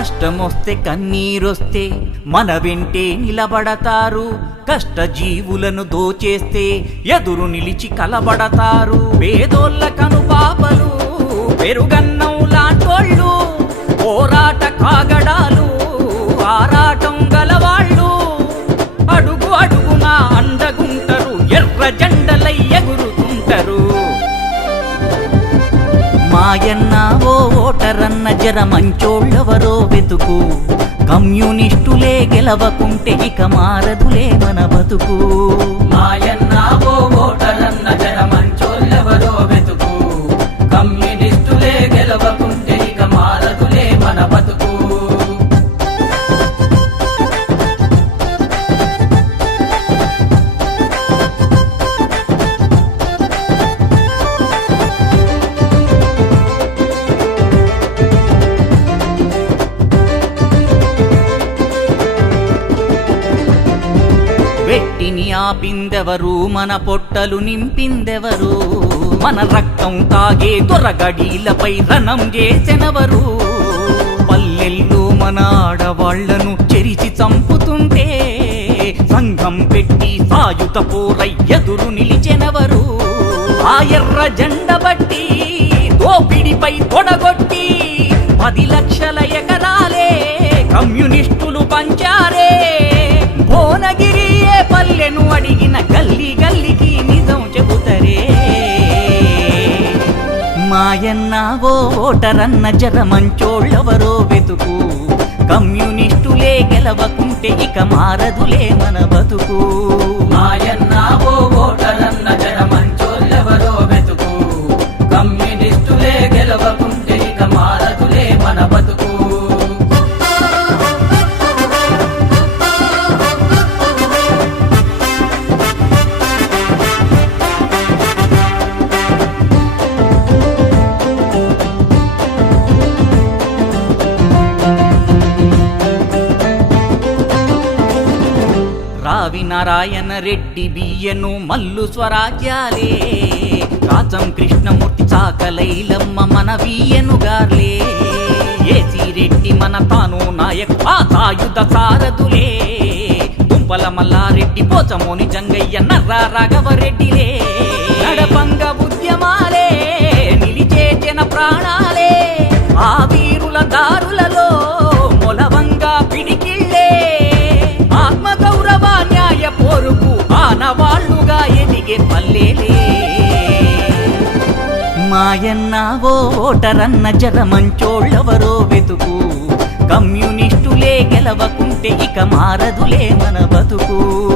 కష్టమొస్తే కన్నీరొస్తే మన వెంటే నిలబడతారు. కష్ట జీవులను దోచేస్తే ఎదురు నిలిచి కలబడతారు. పేదోళ్ళ కనుపాపలు పెరుగన్నం లాంటోళ్ళు పోరాట కాగడాలు ఆరాటం గలవాళ్ళు. అడుగు అడుగున అండగుంటరు ఎర్ర జెండలై ఎగురుతుంటరు. మాయన్న ఓ ఓటరన్న జర మంచోళ్ళెవరో వెతుకు. కమ్యూనిస్టులే గెలవకుంటే ఇక మారదులే మన బతుకు. మాయన్న ఓ ఓటరన్న జర ఆపిందెవరు మన పొట్టలు నింపిందెవరు? మన రక్తం తాగే దొరగడీలపై రణం చేసెనవరు? పల్లెల్లో మన ఆడవాళ్ళను చెరిచి చంపుతుంటే సంఘం పెట్టి సాయుత పోరై ఎదురు నిలిచెనవరు? ఆ ఎర్ర జెండ బట్టి దోపిడిపై తొడగొట్టి పది లక్షల ఎకరాలే కమ్యూనిస్ట్ నాయన్నావో ఓటరన్న జర మంచోళ్ళెవరో వెతుకు. కమ్యూనిస్టులే గెలవకుంటే ఇక మారదులే మన బతుకు. మాయన్న కావి నారాయణ రెడ్డి బియ్యను మల్లు స్వరాజ్యాలే. కాచం కృష్ణమూర్తి చాకలైలమ్మ మన బియ్యను గార్లే. ఏసీ రెడ్డి మన తాను నాయకు ఆ సాయుధ సారథులే. దుంపల మల్లారెడ్డి పోచమోని జంగయ్య నర్రా రాఘవరెడ్డిలే. ఆనవాళ్ళుగా ఎదిగే పల్లెలే. మాయన్న ఓటరన్న జర మంచోళ్ళెవరో వెతుకు. కమ్యూనిస్టులే గెలవకుంటే ఇక మారదులే మన బతుకు.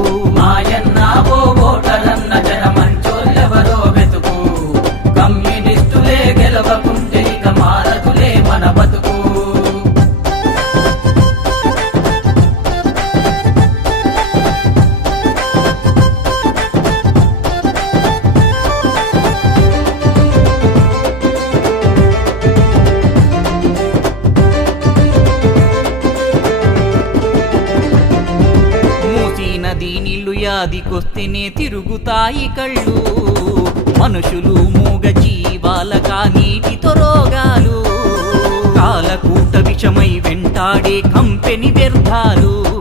నీళ్ళు తిరుగుతాయి కళ్ళు. మనుషులు మూగ జీవాలగా నీటితో రోగాలు కాలకూట విషమై వెంటాడే కంపెనీ వ్యర్థాలు.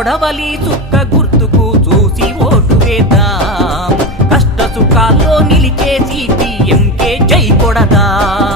కొడవలి చుక్క గుర్తుకు చూసి ఓటు వేద్దాం. కష్ట సుఖాల్లో నిలిచే సీపీఎంకే జై కొడదాం.